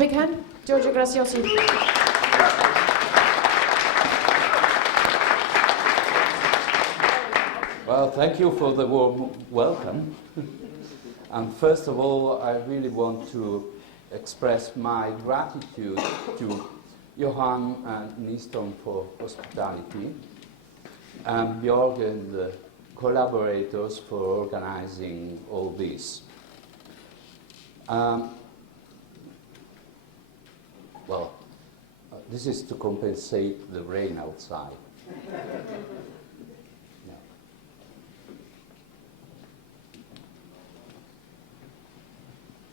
Big hand, Giorgio Graziosi. Well, thank you for the warm welcome. And first of all, I really want to express my gratitude to Johan and Niston for hospitality, and Björg and the collaborators for organizing all this. Well, this is to compensate the rain outside.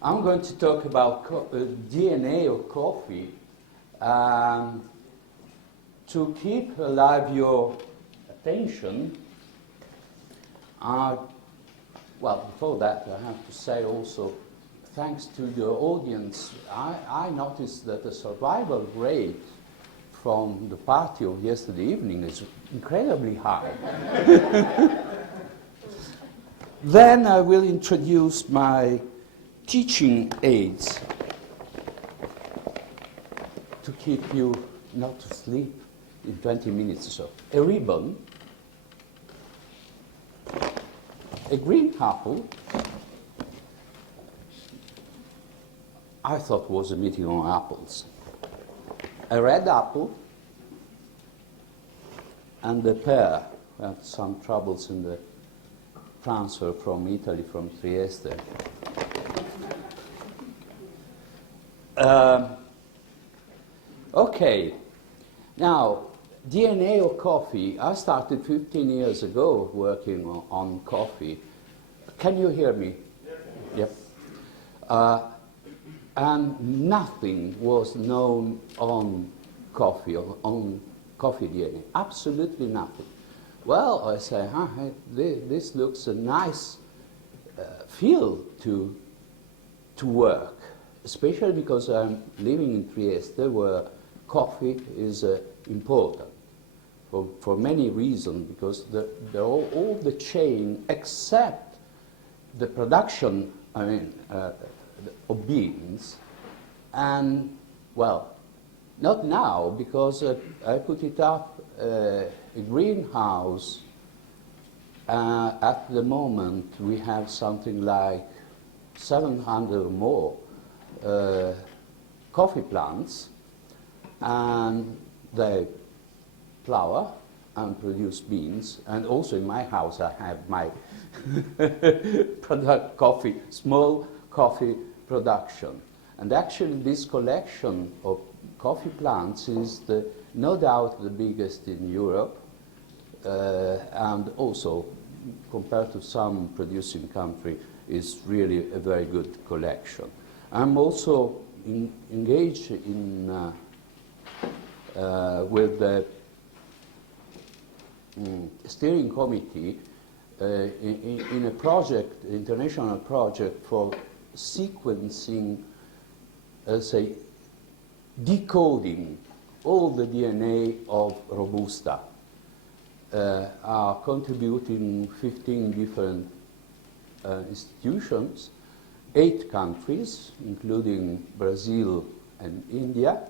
I'm going to talk about DNA of coffee. To keep alive your attention, well, before that, I have to say also, thanks to your audience, I noticed that the survival rate from the party of yesterday evening is incredibly high. Then I will introduce my teaching aids to keep you not asleep in 20 minutes or so. A ribbon, a green apple. I thought was a meeting on apples. A red apple and a pear. We had some troubles in the transfer from Italy, from Trieste. Okay, now DNA of coffee. I started 15 years ago working on coffee. Can you hear me? Yep. And nothing was known on coffee DNA. Absolutely nothing. Well, I say, this looks a nice field to work. Especially because I'm living in Trieste, where coffee is important for many reasons, because all the chain except the production, of beans, and, well, not now, because I put it up a greenhouse. At the moment, we have something like 700 or more coffee plants, and they flower and produce beans. And also in my house I have my small coffee production. And actually this collection of coffee plants is no doubt the biggest in Europe, and also compared to some producing country is really a very good collection. I'm also engaged with the steering committee in a project, international project for sequencing, say, decoding all the DNA of Robusta. Are contributing 15 different institutions, 8 countries, including Brazil and India,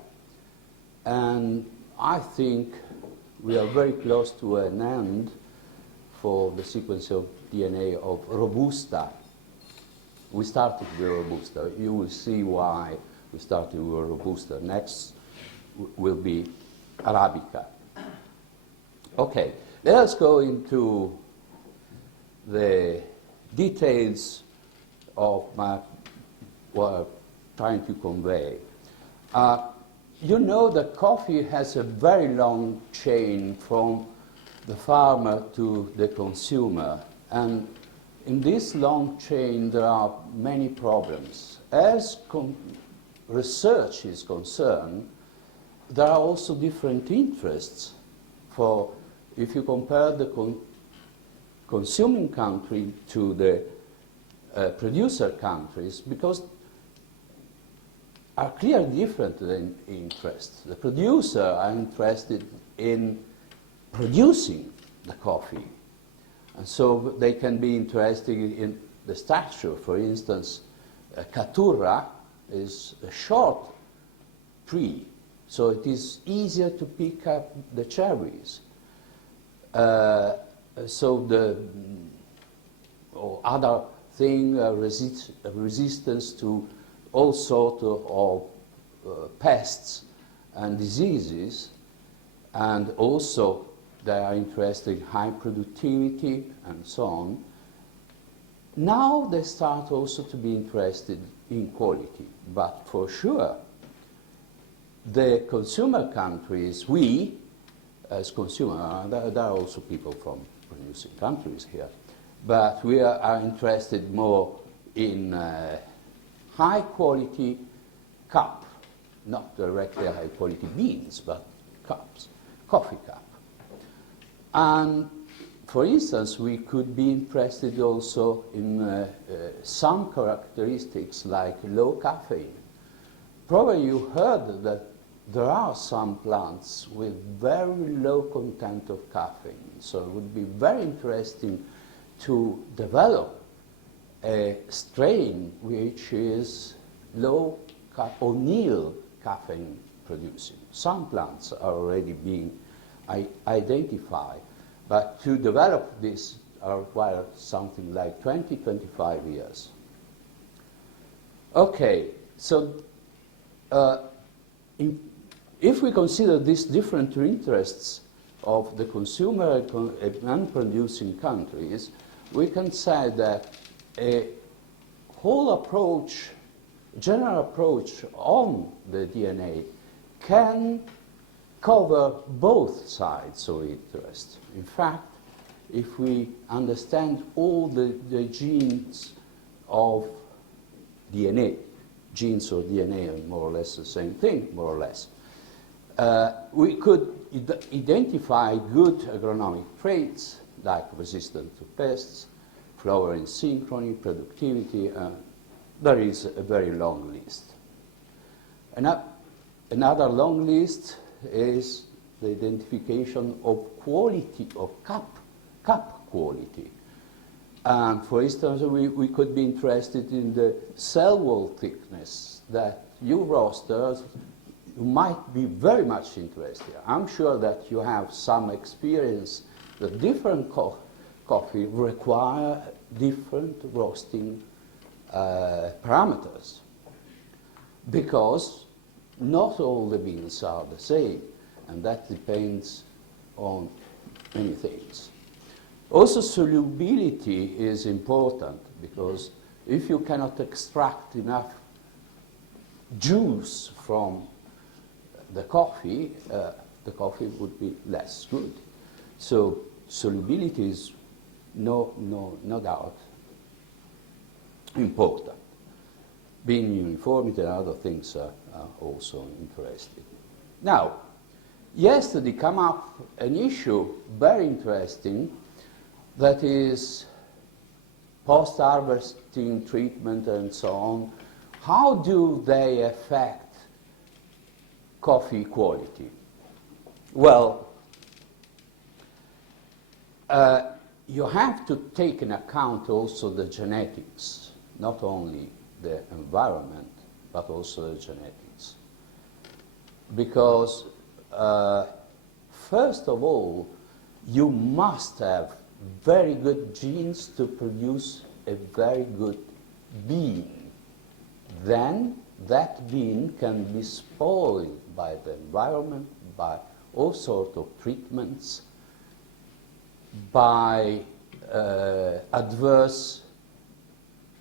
and I think we are very close to an end for the sequence of DNA of Robusta. We started with Robusta. You will see why we started with Robusta. Next will be Arabica. Okay, let us go into the details of what I'm trying to convey. You know that coffee has a very long chain from the farmer to the consumer, and in this long chain there are many problems. As research is concerned, there are also different interests. For if you compare the consuming country to the producer countries, because are clearly different in interests. The producer are interested in producing the coffee, and so they can be interested in the structure. For instance, Caturra is a short tree, so it is easier to pick up the cherries. So the or other thing, resistance to all sorts of pests and diseases, and also they are interested in high productivity and so on. Now they start also to be interested in quality, but for sure the consumer countries, we as consumers, there are also people from producing countries here, but we are interested more in high quality cup, not directly high quality beans, but cups, coffee cup. And for instance, we could be interested also in some characteristics like low caffeine. Probably you heard that there are some plants with very low content of caffeine, so it would be very interesting to develop a strain which is low or nil caffeine producing. Some plants are already being identified, but to develop this requires something like 20-25 years. Okay, so if we consider these different interests of the consumer and producing countries, we can say that a whole approach, general approach on the DNA can cover both sides of interest. In fact, if we understand all the genes of DNA, genes or DNA are more or less the same thing, more or less, we could identify good agronomic traits like resistance to pests, flowering synchrony, productivity. There is a very long list. Another long list is the identification of quality of cup quality. And for instance, we could be interested in the cell wall thickness that you roasters might be very much interested. I'm sure that you have some experience that different coffee require different roasting parameters, because not all the beans are the same, and that depends on many things. Also, solubility is important, because if you cannot extract enough juice from the coffee would be less good. So solubility is no doubt important. Being uniformity and other things are also interesting. Now, yesterday came up an issue very interesting, that is post-harvesting treatment and so on. How do they affect coffee quality? Well, you have to take into account also the genetics, not only the environment, but also the genetics. Because, first of all, you must have very good genes to produce a very good bean. Then that bean can be spoiled by the environment, by all sorts of treatments, by adverse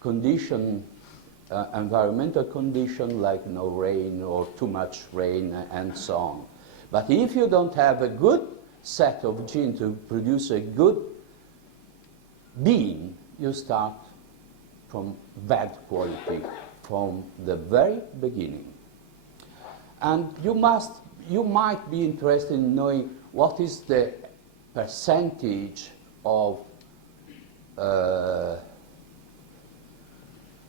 condition, environmental condition like no rain or too much rain and so on. But if you don't have a good set of genes to produce a good bean, you start from bad quality from the very beginning. And you might be interested in knowing what is the percentage of the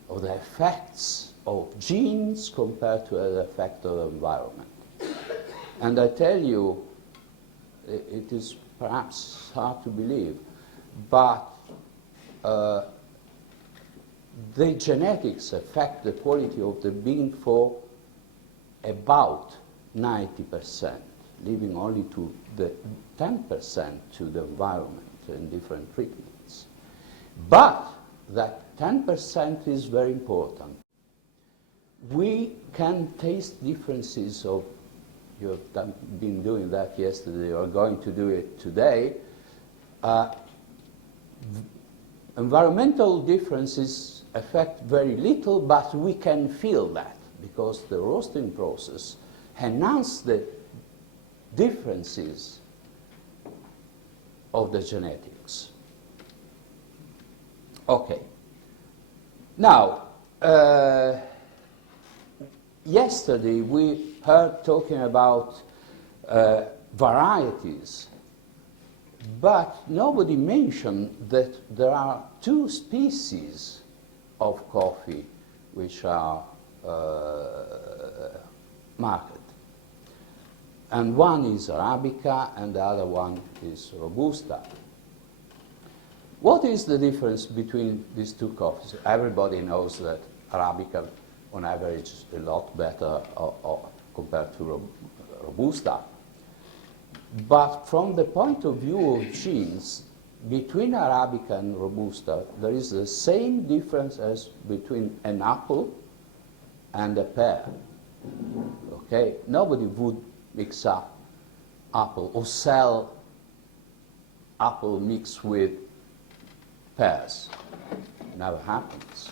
effects of genes compared to the effect of the environment. And I tell you, it is perhaps hard to believe, but the genetics affect the quality of the bean for about 90%, leaving only to the 10% to the environment and different treatments. But that 10% is very important. We can taste differences of, you have been doing that yesterday, you are going to do it today. Environmental differences affect very little, but we can feel that because the roasting process enhances the differences of the genetics. Okay. Now, yesterday we heard talking about varieties, but nobody mentioned that there are two species of coffee which are marketed. And one is Arabica and the other one is Robusta. What is the difference between these two coffees? Everybody knows that Arabica on average is a lot better compared to Robusta. But from the point of view of genes, between Arabica and Robusta, there is the same difference as between an apple and a pear. Okay? Nobody would mix up apple or sell apple mixed with pears. It never happens.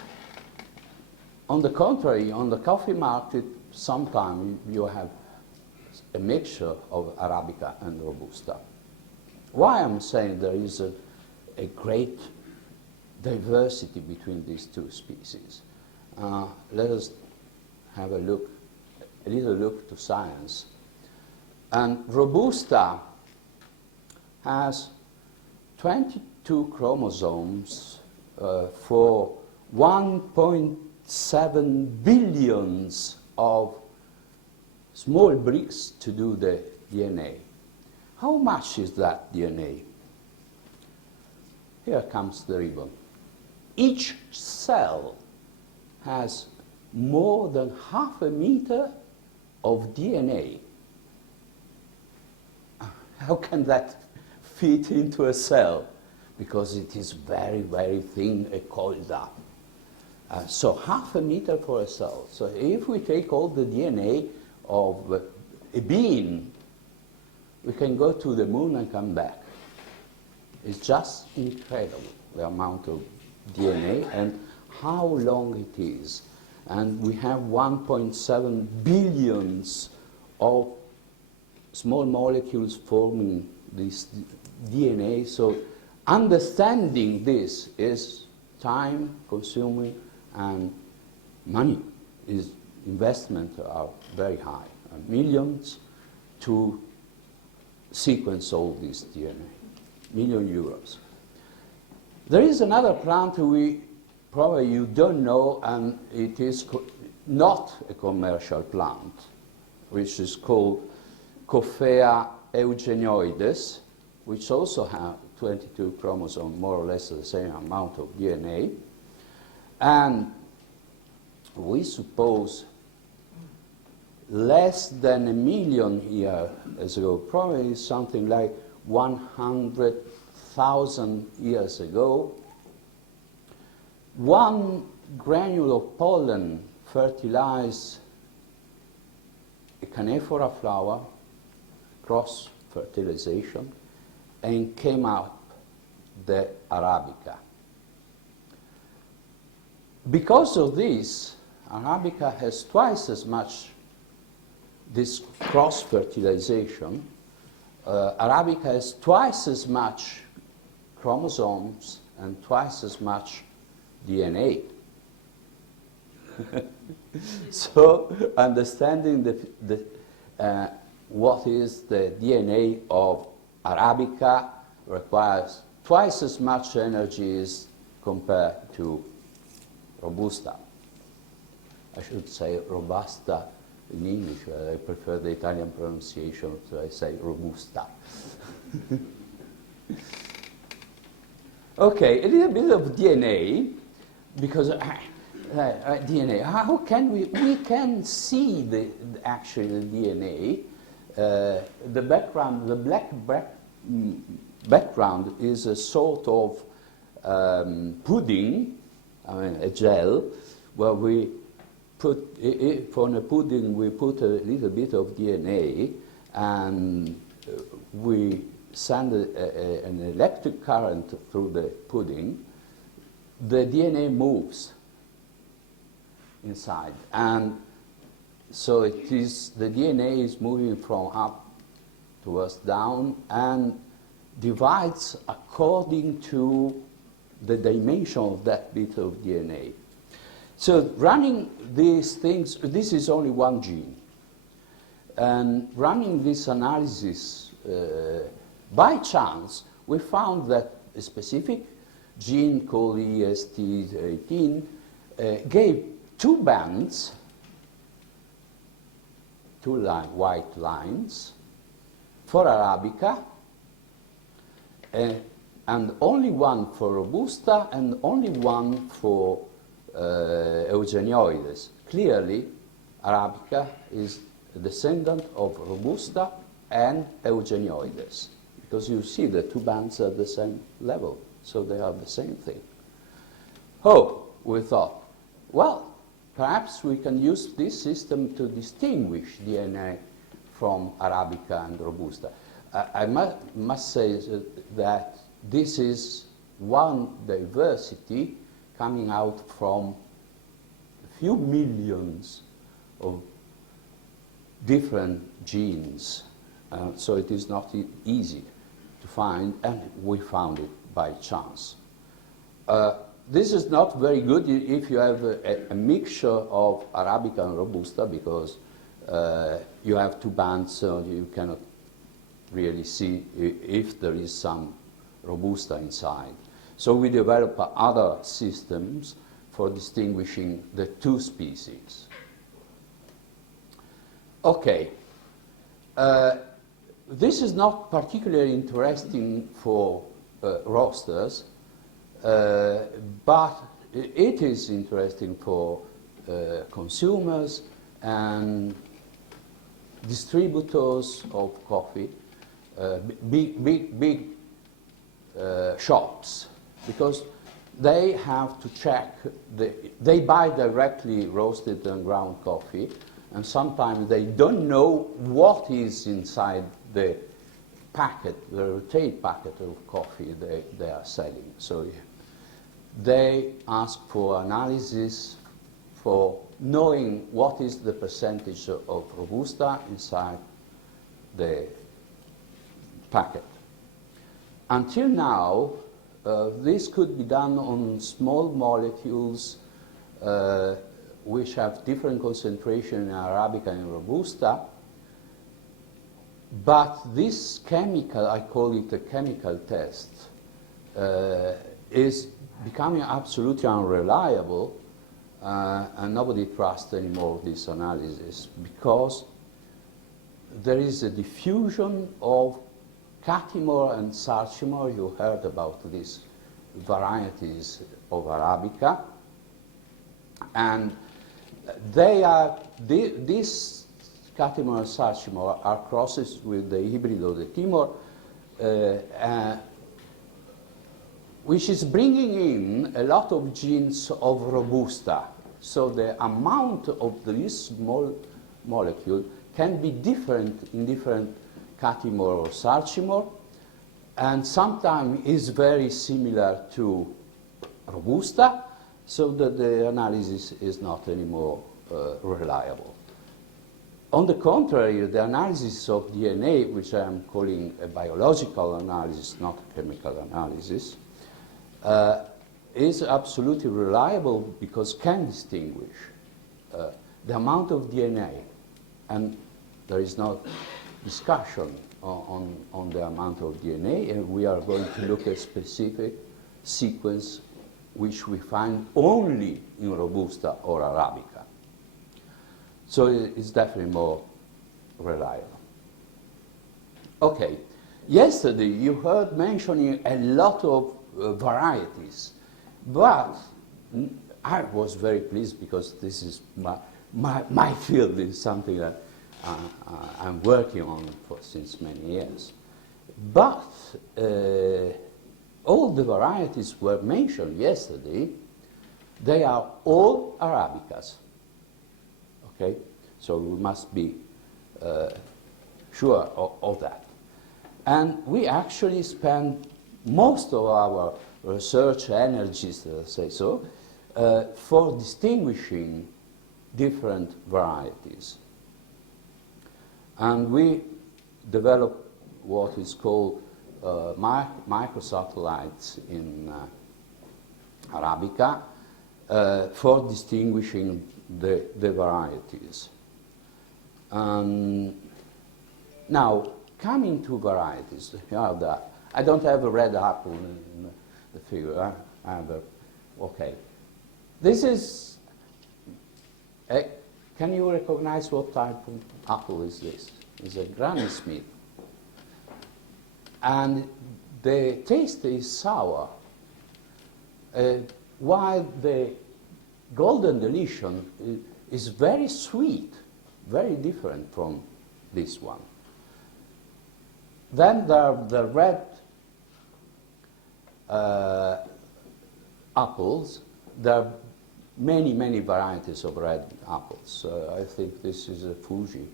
On the contrary, on the coffee market, sometimes you have a mixture of Arabica and Robusta. Why I'm saying there is a great diversity between these two species? Let us have a little look to science. And Robusta has 22 chromosomes for 1.7 billions of small bricks to do the DNA. How much is that DNA? Here comes the ribbon. Each cell has more than 0.5 meter of DNA. How can that fit into a cell? Because it is very, very thin and coiled up. So 0.5 meter for a cell. So if we take all the DNA of a bean, we can go to the moon and come back. It's just incredible, the amount of DNA and how long it is. And we have 1.7 billions of small molecules forming this DNA. So understanding this is time consuming and money. Investment are very high, millions to sequence all this DNA, million euros. There is another plant we probably you don't know, and it is not a commercial plant, which is called Coffea eugenioides, which also have 22 chromosomes, more or less the same amount of DNA. And we suppose less than 1 million years ago, probably something like 100,000 years ago, one granule of pollen fertilized a canephora flower, cross-fertilization, and came up the Arabica. Because of this, Arabica has twice as much this cross-fertilization. Arabica has twice as much chromosomes and twice as much DNA. So understanding what is the DNA of Arabica requires twice as much energy as compared to Robusta. I should say Robusta in English. I prefer the Italian pronunciation, so I say Robusta. Okay, a little bit of DNA, because DNA. How can we can see the actual DNA. The background, the black background is a sort of pudding, I mean a gel, where we put, on a pudding we put a little bit of DNA and we send an electric current through the pudding. The DNA moves inside, and so it is, the DNA is moving from up towards down and divides according to the dimension of that bit of DNA. So running these things, this is only one gene, and running this analysis by chance, we found that a specific gene called EST18 gave two bands, two white lines, for Arabica, and only one for Robusta, and only one for Eugenioides. Clearly, Arabica is a descendant of Robusta and Eugenioides, because you see the two bands are the same level, so they are the same thing. Oh, we thought, well, perhaps we can use this system to distinguish DNA from Arabica and Robusta. I must say that this is one diversity coming out from a few millions of different genes. So it is not easy to find, and we found it by chance. This is not very good if you have a mixture of Arabica and Robusta, because you have two bands, so you cannot really see if there is some Robusta inside. So we developed other systems for distinguishing the two species. Okay. This is not particularly interesting for roasters, but it is interesting for consumers and distributors of coffee, big shops, because they have to check, they buy directly roasted and ground coffee, and sometimes they don't know what is inside the packet, the retail packet of coffee they are selling. So they ask for analysis for knowing what is the percentage of Robusta inside the packet. Until now, this could be done on small molecules which have different concentration in Arabica and Robusta, but this chemical, I call it a chemical test, is becoming absolutely unreliable, and nobody trusts anymore this analysis, because there is a diffusion of Catimor and Sarchimor. You heard about these varieties of Arabica, and they are, these Catimor and Sarchimor are crosses with the Hybrido de Timor, which is bringing in a lot of genes of Robusta. So the amount of this small molecule can be different in different Catimor or Sarchimor, and sometimes is very similar to Robusta, so that the analysis is not anymore reliable. On the contrary, the analysis of DNA, which I am calling a biological analysis, not a chemical analysis, is absolutely reliable because can distinguish the amount of DNA, and there is no discussion on the amount of DNA, and we are going to look at specific sequence which we find only in Robusta or Arabica. So it's definitely more reliable. Okay, yesterday you heard mentioning a lot of varieties, but I was very pleased because this is my field, is something that I'm working on since many years. But all the varieties were mentioned yesterday. They are all Arabicas. Okay? So we must be sure of that. And we actually spend most of our research energies, let's say so, for distinguishing different varieties. And we develop what is called microsatellites in Arabica for distinguishing the varieties. Now, coming to varieties, I don't have a red apple in the figure. I have okay. This is, can you recognize what type of apple is this? It's a Granny Smith. And the taste is sour, while the Golden Deletion is very sweet, very different from this one. Then there are the red apples. There are many, many varieties of red apples. I think this is a Fuji.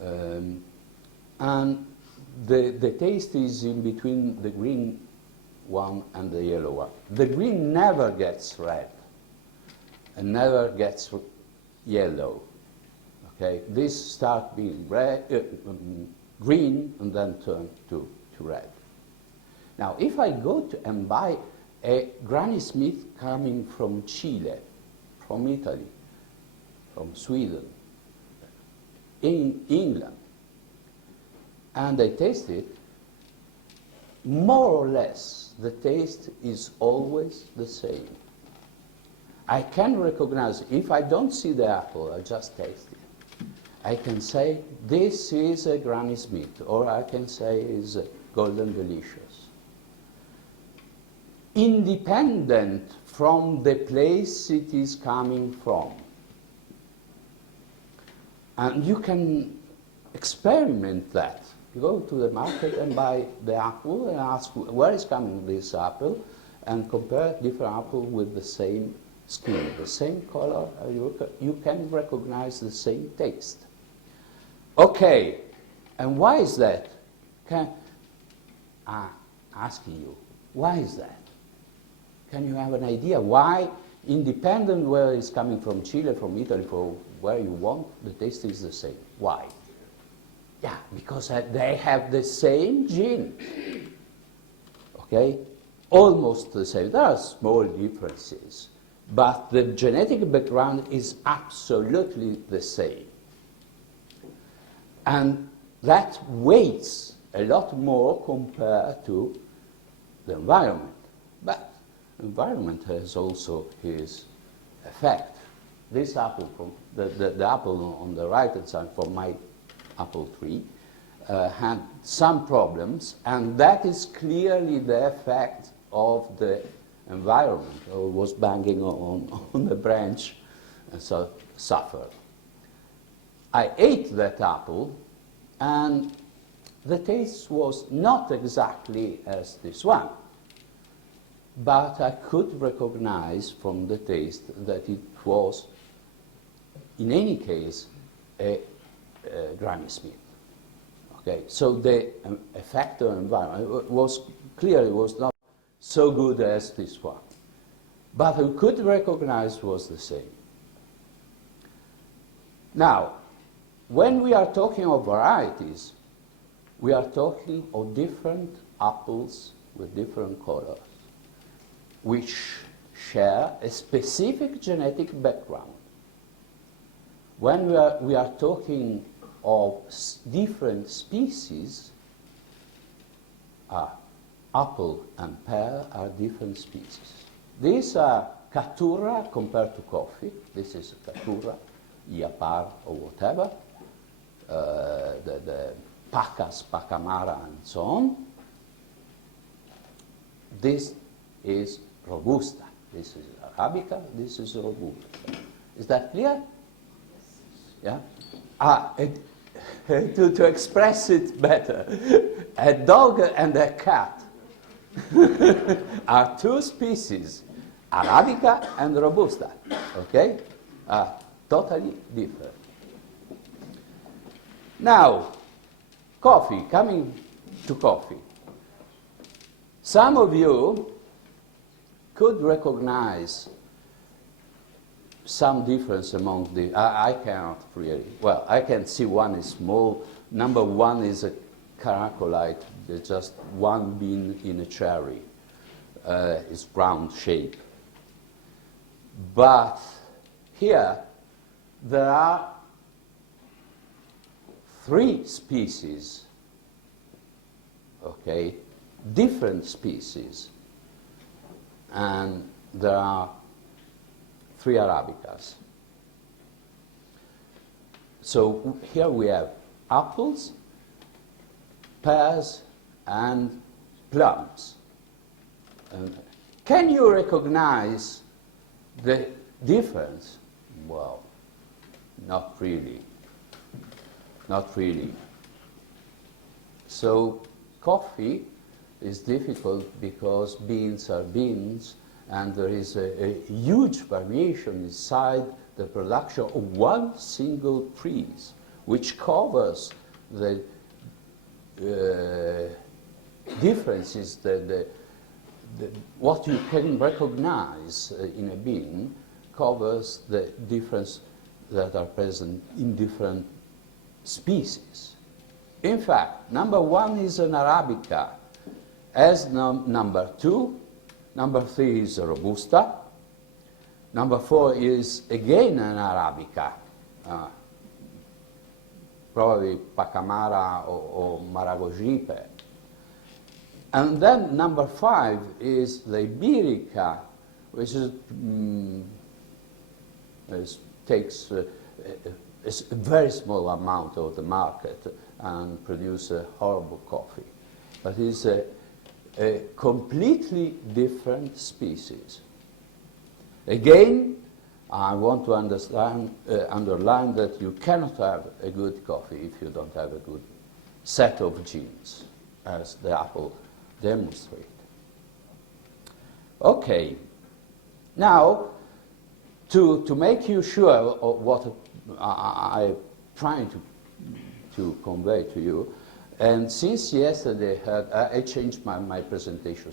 And the taste is in between the green one and the yellow one. The green never gets red and never gets yellow. Okay, this starts being red, green and then turn to red. Now, if I go and buy a Granny Smith coming from Chile, from Italy, from Sweden, in England, and I taste it, more or less the taste is always the same. I can recognize, if I don't see the apple, I just taste it. I can say, this is a Granny Smith, or I can say is a Golden Delicious. Independent from the place it is coming from. And you can experiment that. You go to the market and buy the apple and ask where is coming this apple, and compare different apples with the same skin, the same color. You can recognize the same taste. Okay, and why is that? I'm asking you, why is that? Can you have an idea why, independent where it's coming from, Chile, from Italy, from where you want, the taste is the same? Why? Yeah, because they have the same gene. Okay? Almost the same. There are small differences, but the genetic background is absolutely the same. And that weighs a lot more compared to the environment. But the environment has also its effect. This apple, from the apple on the right-hand side from my apple tree, had some problems, and that is clearly the effect of the environment. It was banging on the branch, and so suffered. I ate that apple, and the taste was not exactly as this one, but I could recognize from the taste that it was, in any case, a Granny Smith. Okay, so the effect of environment was clearly was not so good as this one, but I could recognize was the same. Now, when we are talking of varieties, we are talking of different apples with different colors, which share a specific genetic background. When we are talking of different species, apple and pear are different species. These are Caturra compared to coffee. This is Caturra, Iapar, or whatever. The Pacas, Pacamara, and so on. This is Robusta. This is Arabica, this is Robusta. Is that clear? Yeah? To express it better, a dog and a cat are two species, Arabica and Robusta, okay? Totally different. Now, coffee, coming to coffee. Some of you could recognize some difference among the, I cannot really, well, I can see one is small. Number one is a caracolite, there's just one bean in a cherry. It's round shape. But here, there are 3 species, okay, different species, and there are 3 Arabicas. So here we have apples, pears, and plums. Can you recognize the difference? Well, not really. Not really. So coffee is difficult because beans are beans, and there is a huge variation inside the production of one single tree, which covers the differences, what you can recognize in a bean covers the difference that are present in different species. In fact, number 1 is an Arabica, as number 2, number 3 is a Robusta, number 4 is again an Arabica, probably Pacamara or Maragogipe. And then number 5 is the Iberica, which takes a very small amount of the market and produces a horrible coffee. But it's a completely different species. Again, I want to underline that you cannot have a good coffee if you don't have a good set of genes, as the apple demonstrates. Okay, now to make you sure of what I'm trying to convey to you, and since yesterday, I changed my presentation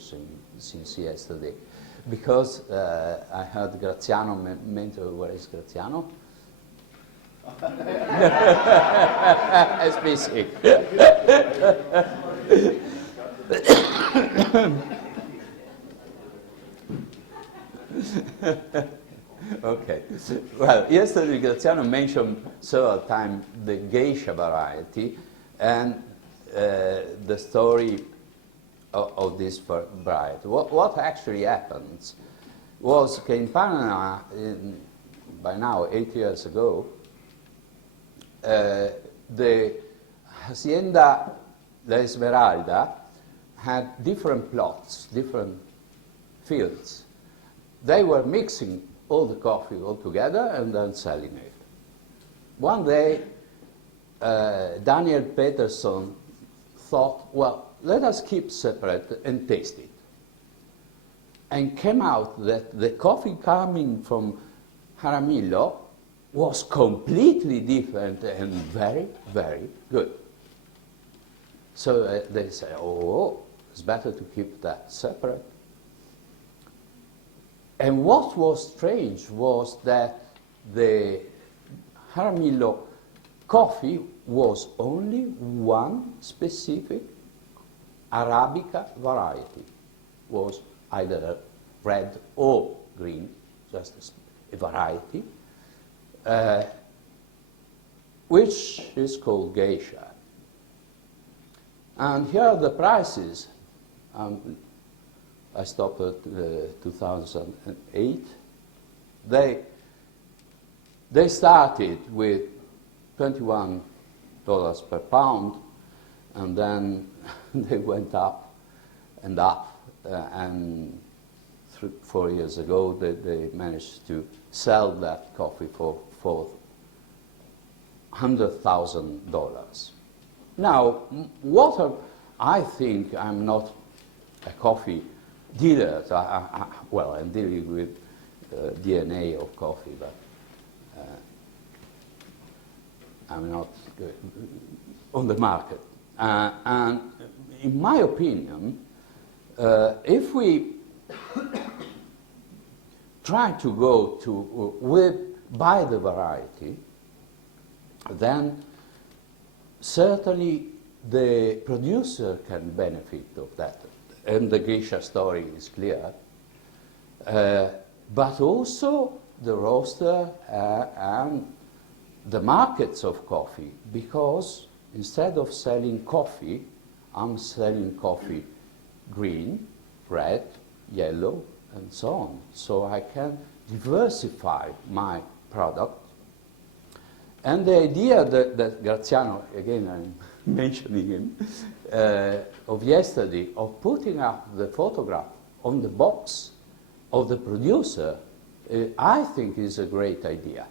since yesterday, because I heard Graziano mention, where is Graziano? SPC. Okay. Well, yesterday Graziano mentioned several times the Geisha variety and the story of this variety. What actually happens was in Panama, by now 8 years ago, the Hacienda La Esmeralda had different plots, different fields. They were mixing all the coffee all together and then selling it. One day, Daniel Peterson thought, well, let us keep separate and taste it. And came out that the coffee coming from Jaramillo was completely different and very, very good. So they said, oh, it's better to keep that separate. And what was strange was that the Jaramillo coffee was only one specific Arabica variety. Was either red or green, just a variety, which is called Geisha. And here are the prices. I stopped at 2008. They started with $21 per pound, and then they went up, and 4 years ago, they managed to sell that coffee for $100,000. Now, I think I'm not a coffee dealer. Well, I'm dealing with DNA of coffee, but I'm not on the market. And in my opinion, if we try to go by the variety, then certainly the producer can benefit of that. And the Geisha story is clear. But also the roaster and the markets of coffee, because instead of selling coffee, I'm selling coffee green, red, yellow, and so on. So I can diversify my product. And the idea that Graziano, again I'm mentioning him, of yesterday, of putting up the photograph on the box of the producer, I think is a great idea.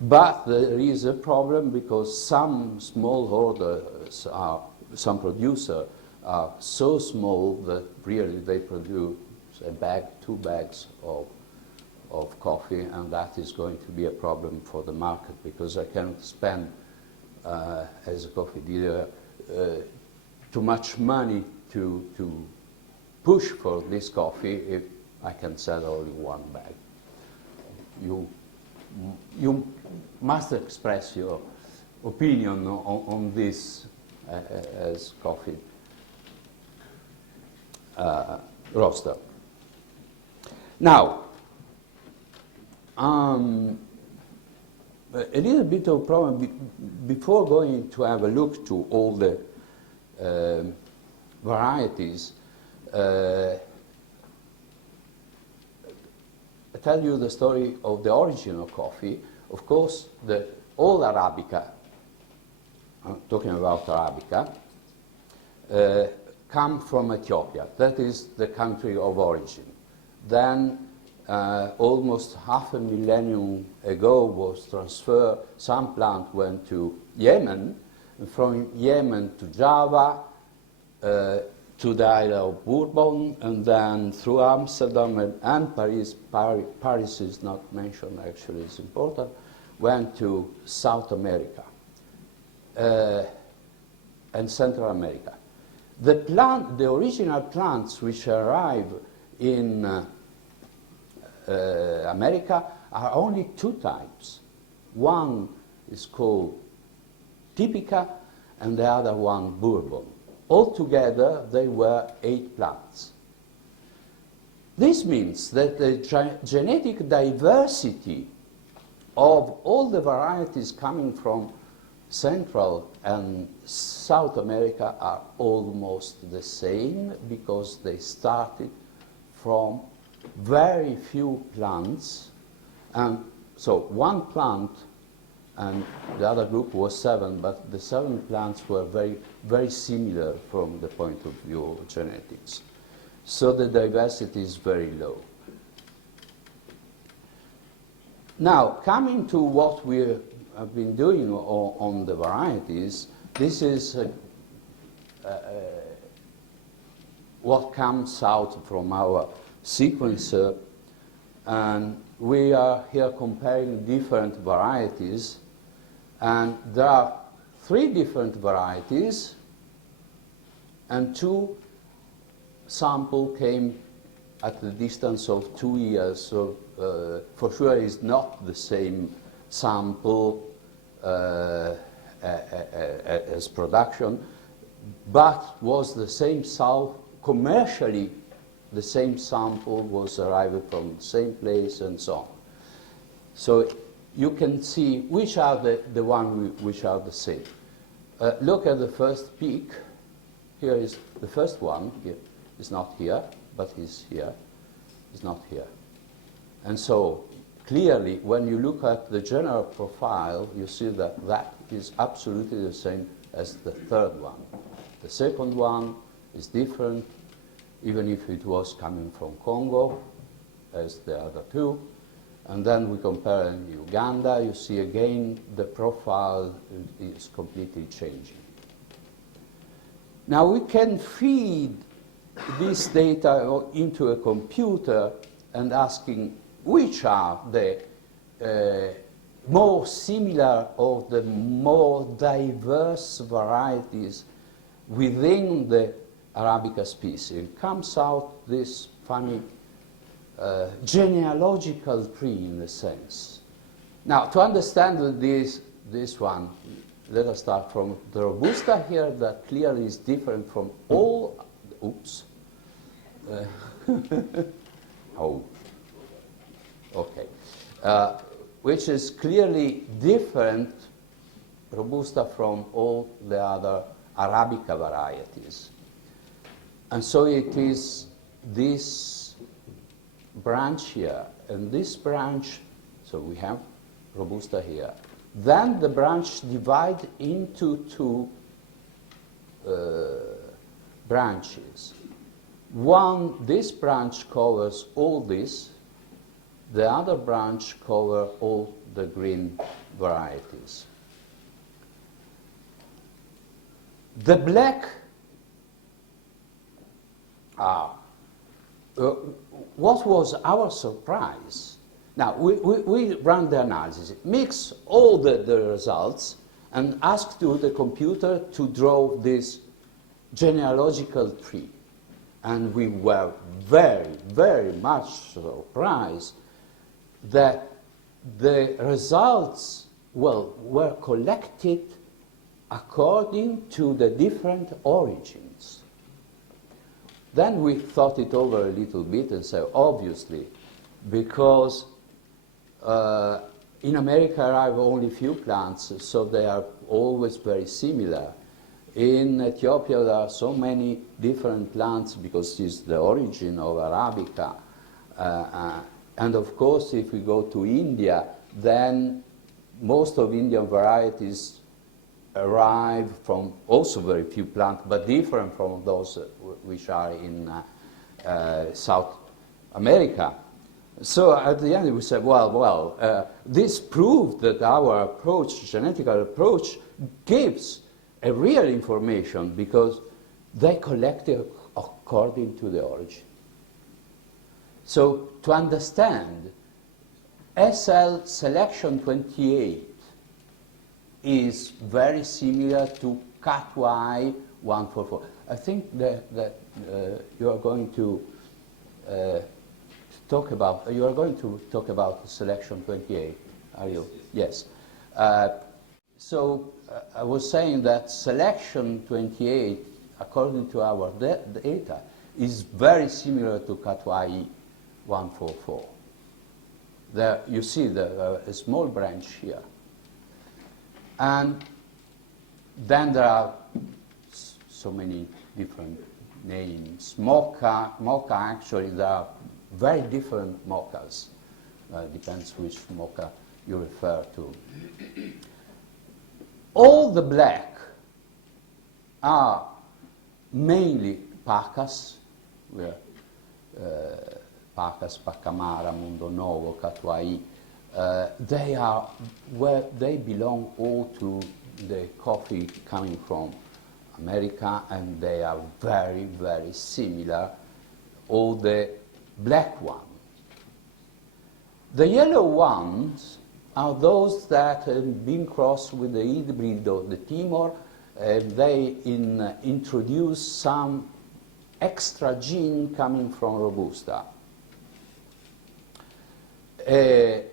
But there is a problem because some smallholders some producers are so small that really they produce a bag, 2 bags of coffee, and that is going to be a problem for the market because I cannot spend, as a coffee dealer, too much money to push for this coffee if I can sell only 1 bag. You must express your opinion on this as coffee roaster. Now, a little bit of problem before going to have a look to all the varieties. I tell you the story of the origin of coffee. Of course, all Arabica, I'm talking about Arabica, come from Ethiopia. That is the country of origin. Then, almost half a millennium ago was transferred, some plant went to Yemen, and from Yemen to Java, to the island of Bourbon, and then through Amsterdam and Paris. Paris is not mentioned, actually, it's important, went to South America and Central America. The original plants which arrive in America are only 2 types. One is called Typica and the other one Bourbon. Altogether, they were 8 plants. This means that the genetic diversity of all the varieties coming from Central and South America are almost the same because they started from very few plants. And so 1 plant, and the other group was 7, but the 7 plants were very, very similar from the point of view of genetics. So the diversity is very low. Now, coming to what we have been doing on the varieties, this is what comes out from our sequencer, and we are here comparing different varieties, and there are 3 different varieties, and 2 samples came at the distance of 2 years, so for sure it's not the same sample as production, but was the same commercially the same sample was arriving from the same place and so on. So you can see which are the ones which are the same. Look at the first peak. Here is the first one. Here is not here, but he's here. It's not here. And so clearly, when you look at the general profile, you see that that is absolutely the same as the third one. The second one is different. even if it was coming from Congo, as the other two. And then we compare in Uganda, you see again the profile is completely changing. Now we can feed this data into a computer and asking which are the more similar or the more diverse varieties within the Arabica species. It comes out this funny genealogical tree in a sense. Now, to understand this one, let us start from the Robusta here that clearly is different from all, oops. Oh, okay. Which is clearly different, Robusta, from all the other Arabica varieties. And so it is this branch here, and this branch, so we have Robusta here. Then the branch divides into two branches. One, this branch covers all this. The other branch covers all the green varieties. The black, what was our surprise? Now, we ran the analysis, mix all the results, and asked to the computer to draw this genealogical tree. And we were very, very much surprised that the results, well, were collected according to the different origins. Then we thought it over a little bit and said, obviously, because in America arrive only few plants, so they are always very similar. In Ethiopia, there are so many different plants because it's the origin of Arabica. And of course, if we go to India, then most of Indian varieties arrive from also very few plants, but different from those which are in South America. So at the end we said, well, this proved that our approach, genetical approach, gives a real information because they collect it according to the origin. So to understand, SL selection 28 is very similar to CAT-Y 144. I think that you are going to talk about selection 28, are you? Yes. So I was saying that selection 28, according to our data, is very similar to CAT-Y 144. There you see a small branch here. And then there are so many different names. Mocha actually, there are very different mochas. Depends which mocha you refer to. All the black are mainly Pacas, Pacas, Pacamara, Mundo Novo, CAT-Y. They belong all to the coffee coming from America, and they are very, very similar, all the black ones. The yellow ones are those that have been crossed with the hybrid of the Timor. They introduce some extra gene coming from Robusta.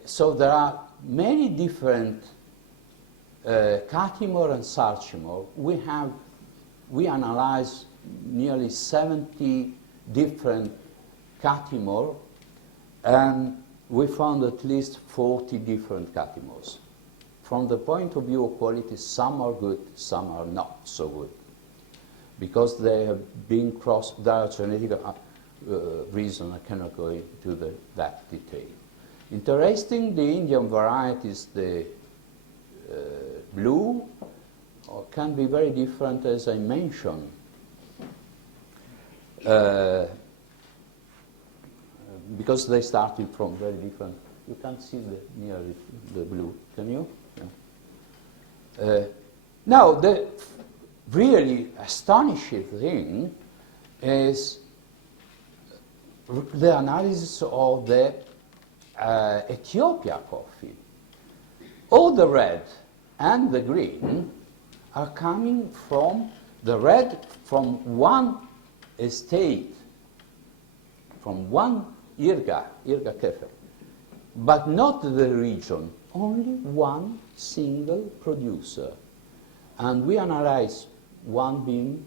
So there are many different Catimor and Sarchimor. We analyzed nearly 70 different Catimor, and we found at least 40 different Catimors. From the point of view of quality, some are good, some are not so good, because they have been crossed. There are genetic reasons. I cannot go into that detail. Interesting, the Indian varieties, the blue, can be very different, as I mentioned. because they started from very different. You can't see near the blue, can you? Yeah. Now, the really astonishing thing is the analysis of the Ethiopia coffee. All the red and the green are coming from the red from one estate, from one Irga Kefe, but not the region, only one single producer. And we analyze one bean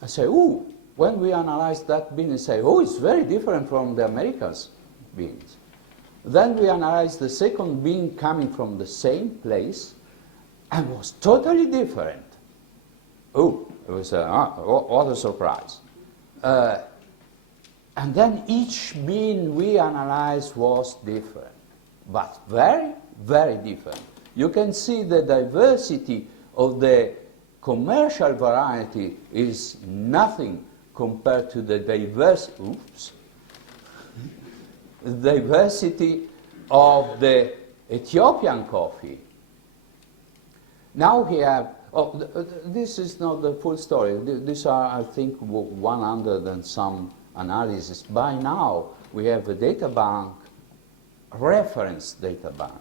and say, oh, when we analyze that bean and say, oh, it's very different from the Americans' beans. Then we analyze the second bean coming from the same place and was totally different. Oh, it was what a surprise. And then each bean we analyzed was different, but very, very different. You can see the diversity of the commercial variety is nothing compared to the diversity of the Ethiopian coffee. Now we have, this is not the full story. These are, I think, 100 and some analysis. By now, we have a data bank, reference data bank,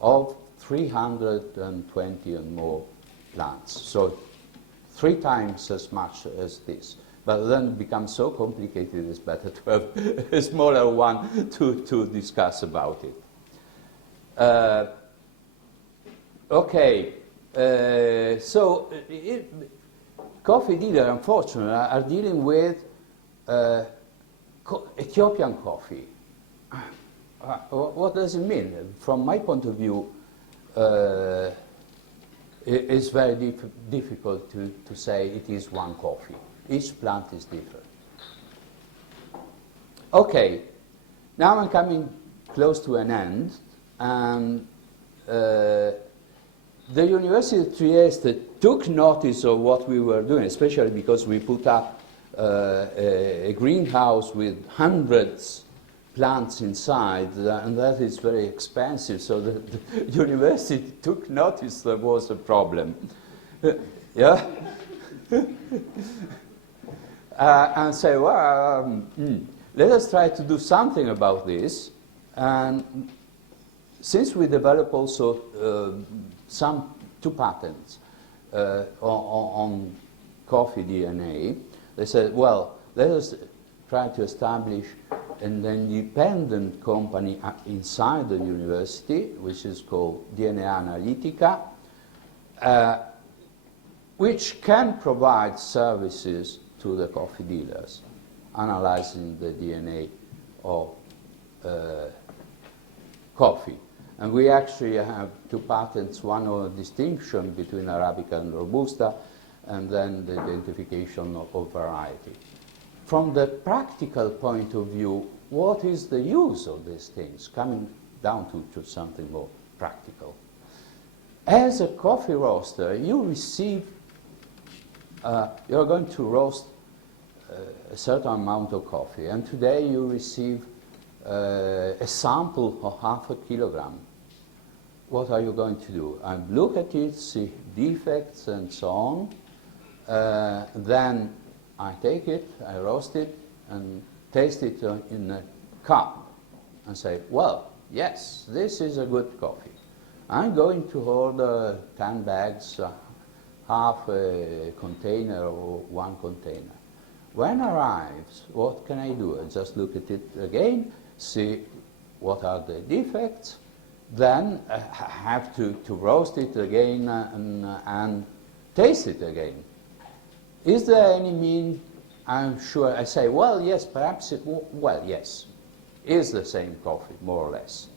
of 320 and more plants. So 3 times as much as this. But then it becomes so complicated, it's better to have a smaller one to discuss about it. Okay, so coffee dealers, unfortunately, are dealing with Ethiopian coffee. What does it mean? From my point of view, it's very difficult to say it is one coffee. Each plant is different. Okay, now I'm coming close to an end, and the University of Trieste took notice of what we were doing, especially because we put up a greenhouse with hundreds plants inside, and that is very expensive, so the university took notice there was a problem. Yeah? And say, well, let us try to do something about this. And since we developed also 2 patents on coffee DNA, they said, well, let us try to establish an independent company inside the university, which is called DNA Analytica, which can provide services to the coffee dealers, analyzing the DNA of coffee. And we actually have 2 patents, one on distinction between Arabica and Robusta, and then the identification of variety. From the practical point of view, what is the use of these things? Coming down to something more practical. As a coffee roaster, you receive, you're going to roast a certain amount of coffee, and today you receive a sample of 0.5 kilogram. What are you going to do? I look at it, see defects and so on, then I take it, I roast it, and taste it in a cup, and say, well, yes, this is a good coffee. I'm going to order 10 bags, half a container or 1 container. When arrives, what can I do? I just look at it again, see what are the defects, then I have to roast it again and taste it again. Is there any mean? I'm sure I say, well, yes, perhaps it, well, yes, is the same coffee, more or less.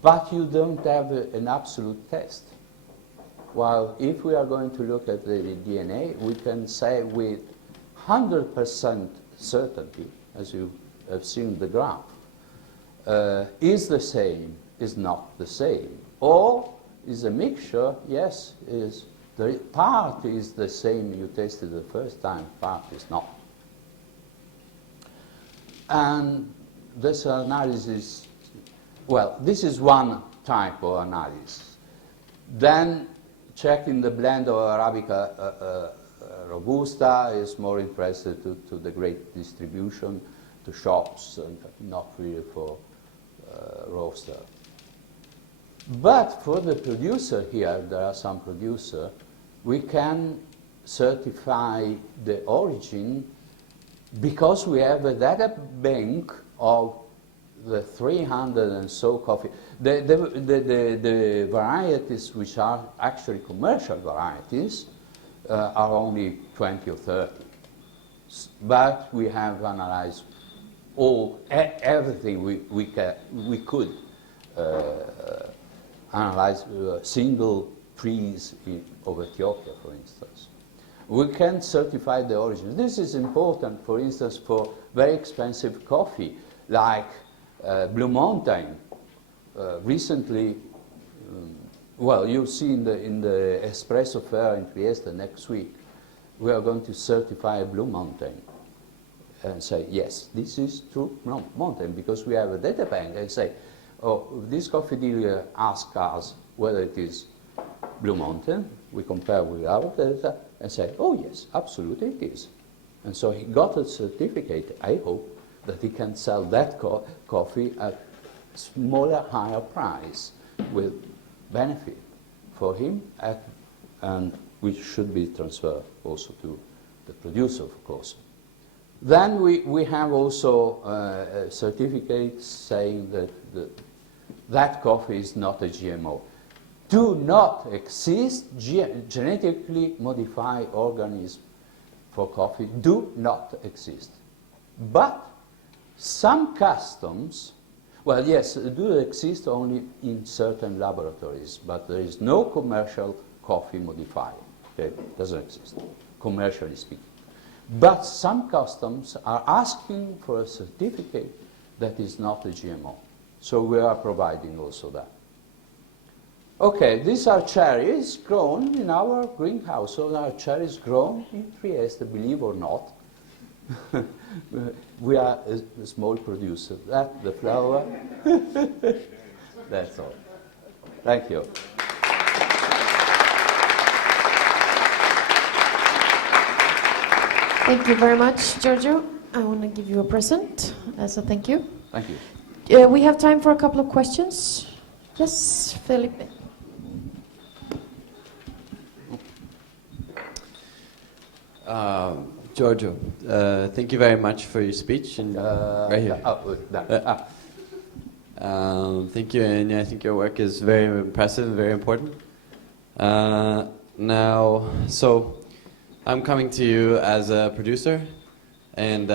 But you don't have an absolute test. While if we are going to look at the DNA, we can say with 100% certainty, as you have seen the graph, is the same, is not the same. Or is a mixture, yes, is the part is the same you tasted the first time, part is not. And this analysis, well, this is one type of analysis. Then checking the blend of Arabica Robusta is more interested to the great distribution, to shops, and not really for roaster. But for the producer here, there are some producer, we can certify the origin because we have a data bank of the 300 and so coffee. The varieties which are actually commercial varieties are only 20 or 30. But we have analyzed everything we could analyze single trees of Ethiopia, for instance. We can certify the origin. This is important, for instance, for very expensive coffee, like Blue Mountain. Recently, well, you'll see in the Espresso Fair in Trieste next week, we are going to certify a Blue Mountain and say, yes, this is true Blue Mountain, because we have a data bank and say, oh, this coffee dealer asks us whether it is Blue Mountain. We compare with our data and say, oh, yes, absolutely it is. And so he got a certificate. I hope that he can sell that coffee at smaller, higher price with benefit for him, and which should be transferred also to the producer, of course. Then we have also certificates saying that that coffee is not a GMO. Do not exist genetically modified organisms for coffee. Do not exist. But some customs, well, yes, do exist only in certain laboratories, but there is no commercial coffee modifier. Okay? It doesn't exist, commercially speaking. But some customs are asking for a certificate that is not a GMO. So we are providing also that. Okay, these are cherries grown in our greenhouse. So our cherries grown in Trieste, believe or not. We are a small producer. That's the flower. That's all. Thank you. Thank you very much, Giorgio. I want to give you a present as a thank you. Thank you. We have time for a couple of questions. Yes, Felipe. Giorgio, thank you very much for your speech. And right here. Thank you, and I think your work is very impressive and very important. Now, so I'm coming to you as a producer, and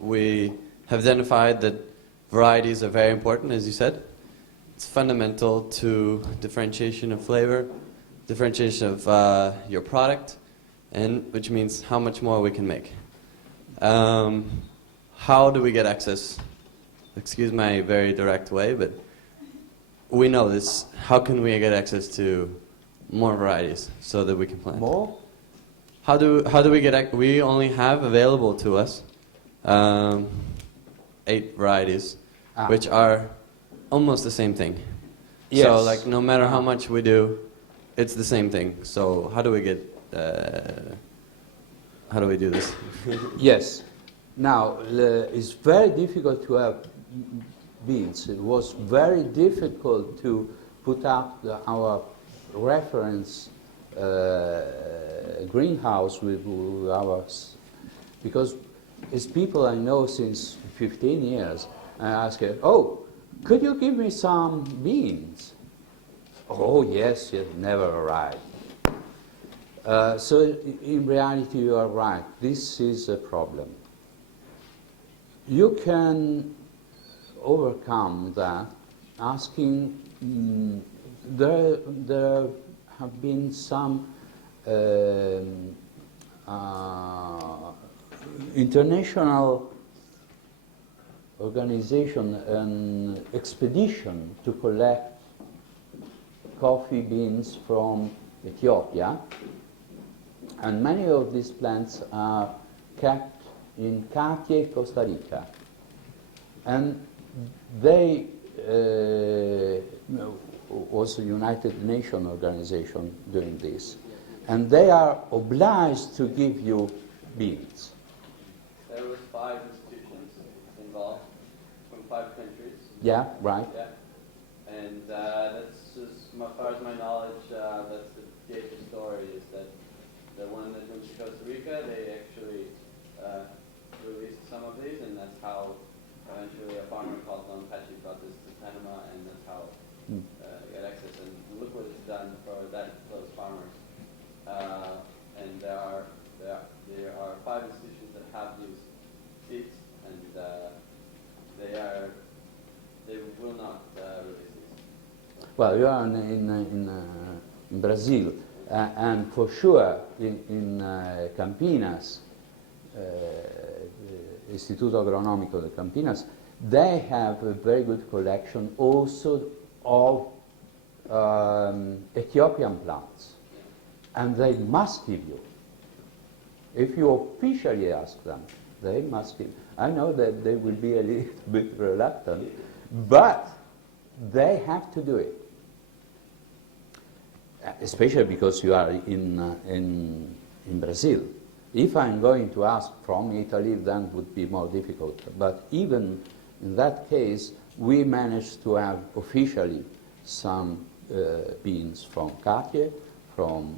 we have identified that varieties are very important, as you said. It's fundamental to differentiation of flavor, differentiation of your product, and which means how much more we can make. How do we get access? Excuse my very direct way, but we know this. How can we get access to more varieties so that we can plant? More? How do we get? We only have available to us 8 varieties, which are almost the same thing. Yes. So, like, no matter how much we do, it's the same thing. So, how do we get? How do we do this? Yes. Now, it's very difficult to have beans. It was very difficult to put up our reference greenhouse with ours, because it's people I know since 15 years. I ask her, oh, could you give me some beans? Oh, yes, it never arrived. So in reality, you are right. This is a problem. You can overcome that asking. There have been some international organization and expedition to collect coffee beans from Ethiopia, and many of these plants are kept in Cartier, Costa Rica. And they, also United Nations organization doing this. And they are obliged to give you beans. There was 5 institutions involved from 5 countries. Yeah, right. Yeah. And that's just, as far as my knowledge, that's the Geisha story, is that the one that went to Costa Rica, they actually released some of these, and that's how eventually a farmer called Don Pesci brought this to Panama, and that's how they got access. And look what it's done for those farmers. And there are 5 institutions that have these seeds, and they will not release these. Well, you are in Brazil, and for sure in Campinas, Istituto Agronomico de Campinas, they have a very good collection also of Ethiopian plants, and they must give you. If you officially ask them, they must give. I know that they will be a little bit reluctant, but they have to do it. Especially because you are in Brazil. If I'm going to ask from Italy, then it would be more difficult. But even in that case, we managed to have officially some beans from Cartier, from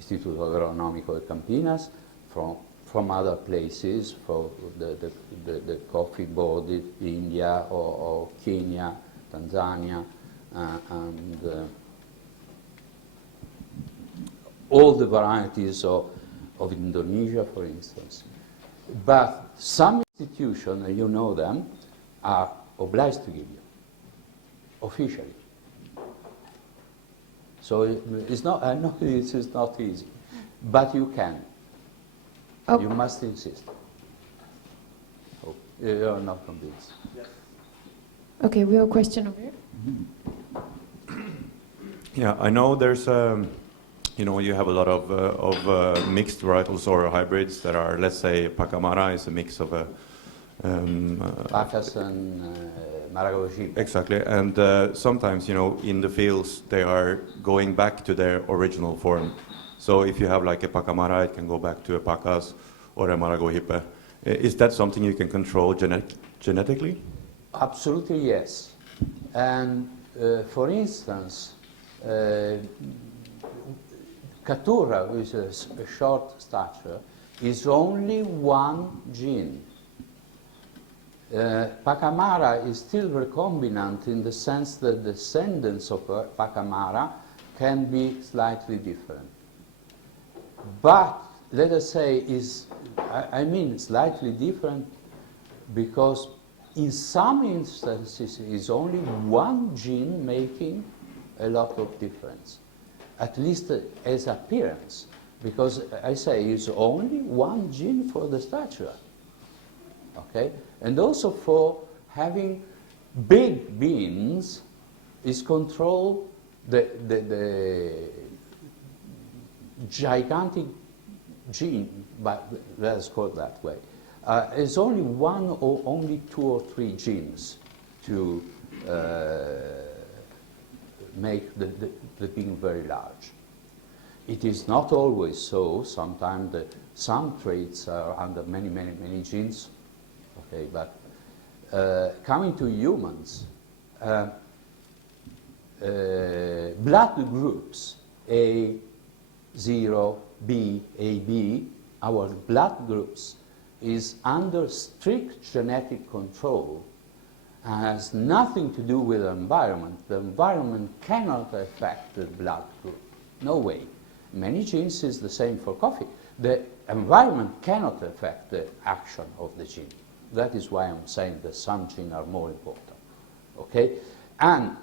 Istituto Agronomico de Campinas, from other places, for the coffee board in India or Kenya, Tanzania, and all the varieties of Indonesia, for instance. But some institutions, and you know them, are obliged to give you, officially. So it's not, I know this is not easy, but you can. Oh. You must insist. Oh, you are not convinced. Yes. Okay, we have a question over here. Yeah, I know there's you know, you have a lot of mixed varietals or hybrids that are, let's say, Pacamara is a mix of Pacas and Maragogi. exactly, and sometimes, you know, in the fields they are going back to their original form. So if you have like a Pacamara, it can go back to a Pacas or a Maragogipe. Is that something you can control genetically? Absolutely yes. And for instance, Caturra, with a short stature, is only one gene. Pacamara is still recombinant in the sense that the descendants of Pacamara can be slightly different. But let us say I mean slightly different because in some instances is only one gene making a lot of difference, at least as appearance, because I say it's only one gene for the stature, okay? And also for having big beans is control the gigantic gene, but let's call it that way. It's only one or only 2 or 3 genes to make the bean very large. It is not always so. Sometimes some traits are under many genes. Okay, but coming to humans, blood groups A0, B, AB, our blood groups is under strict genetic control and has nothing to do with the environment. The environment cannot affect the blood group. No way. Many genes is the same for coffee. The environment cannot affect the action of the gene. That is why I'm saying that some genes are more important. Okay? And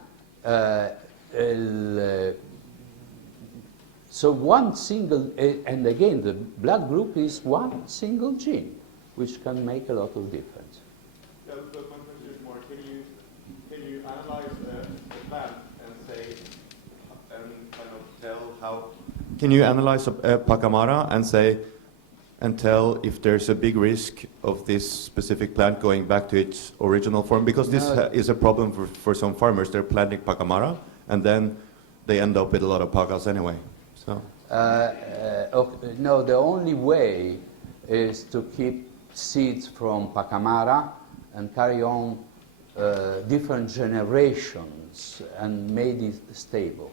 so one single, and again, the blood group is one single gene, which can make a lot of difference. Yeah, but my question is more, can you analyze a plant and say, and kind of tell how... Can you analyze a Pacamara and say, and tell if there's a big risk of this specific plant going back to its original form? Because this is a problem for some farmers. They're planting Pacamara, and then they end up with a lot of Pacas anyway. So. Okay, no, the only way is to keep seeds from Pacamara and carry on different generations and made it stable.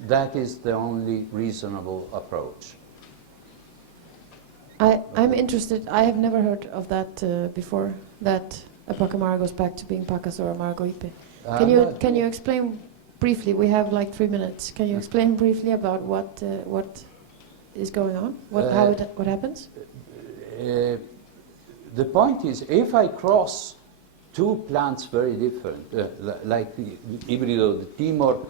That is the only reasonable approach. I'm interested. I have never heard of that before. That a Pacamara goes back to being Pacas or Amargo Ipe. Can you explain briefly? We have like 3 minutes. Can you explain briefly about what is going on? What happens? The point is, if I cross two plants very different, like the Hybrido, the Timor,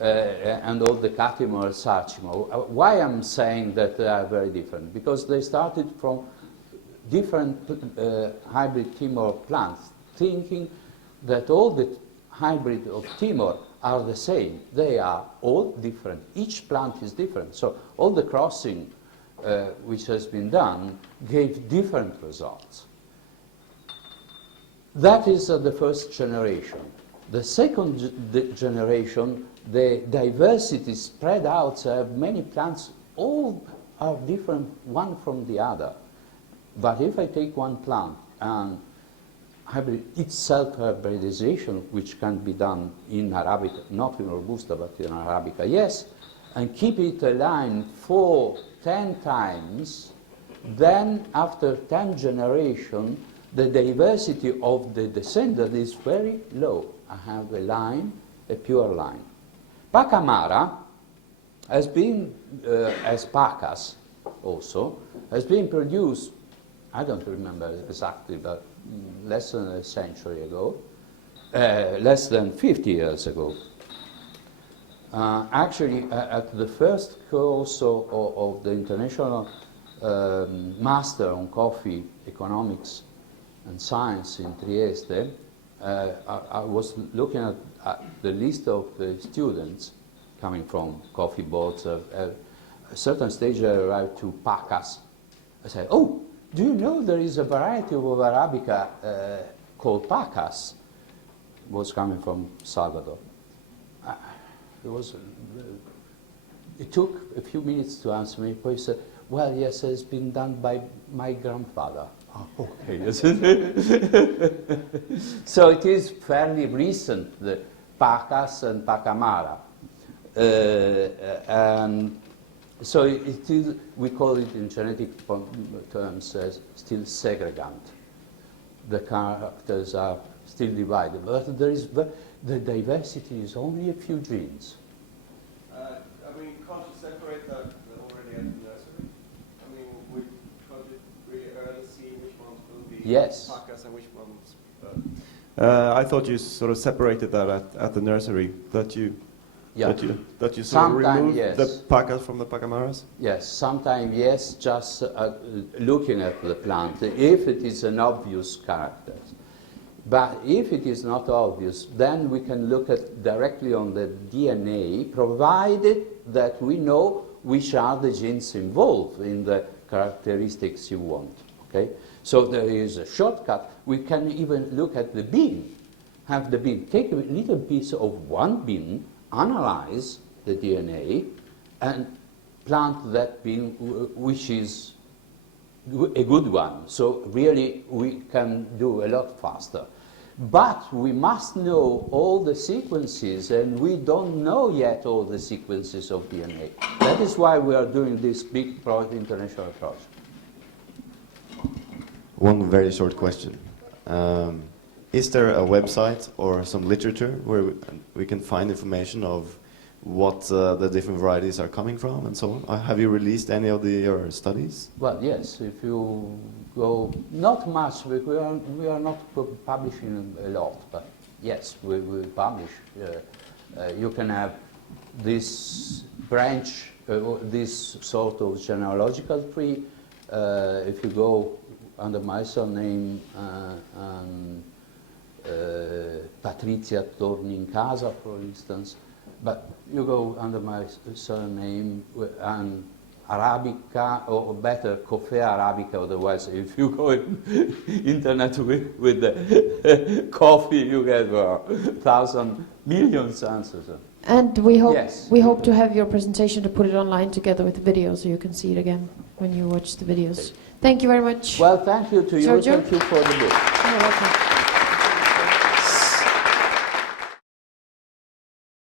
and all the Catimor, Sarcimo, why I'm saying that they are very different? Because they started from different hybrid Timor plants, thinking that all the hybrid of Timor are the same. They are all different. Each plant is different. So all the crossing which has been done gave different results. That is the first generation. The second generation, the diversity spread out, so have many plants, all are different one from the other. But if I take one plant and self-hybridization, which can be done in Arabica, not in Robusta, but in Arabica, yes, and keep it aligned for 10 times, then after 10 generations, the diversity of the descendant is very low. I have a line, a pure line. Pacamara has been, as Pacas also, has been produced, I don't remember exactly, but less than a century ago, less than 50 years ago. Actually, at the first course of the International Master on Coffee Economics and Science in Trieste, I was looking at the list of the students coming from coffee boards. At a certain stage, I arrived to Pacas. I said, "Oh, do you know there is a variety of Arabica called Pacas?" It was coming from Salvador. It took a few minutes to answer me. He said, "Well, yes, it's been done by my grandfather." Oh, okay. So it is fairly recent, the Pacas and Pacamara. And so it is, we call it in genetic terms as still segregant. The characters are still divided, but there is the diversity is only a few genes. I mean, can't you separate that already at the nursery? I mean, can't you really early see which ones will be Pacas and which ones? I thought you sort of separated that at the nursery. That you sort of remove the Pacas from the Pacamaras? Yes, sometimes yes, just looking at the plant, if it is an obvious character. But if it is not obvious, then we can look at directly on the DNA, provided that we know which are the genes involved in the characteristics you want. Okay? So there is a shortcut. We can even look at the bean. Have the bean, take a little piece of one bean, analyze the DNA, and plant that bean, which is a good one. So really we can do a lot faster. But we must know all the sequences, and we don't know yet all the sequences of DNA. That is why we are doing this big international project. One very short question. Is there a website or some literature where we can find information of what the different varieties are coming from and so on? Have you released any of your studies? Well, yes, if you go, not much, because we are not publishing a lot, but yes, we will publish. You can have this branch, this sort of genealogical tree. If you go under my surname and Patrizia Torni in Casa, for instance, but you go under my surname and Arabica, or better, Coffea Arabica, otherwise if you go in internet with the coffee, you get 1,000 million answers. And we hope Yes. we hope to have your presentation to put it online together with the video, so you can see it again when you watch the videos. Thank you very much. Well, thank you to you. Giorgio? Thank you for the book. You're welcome.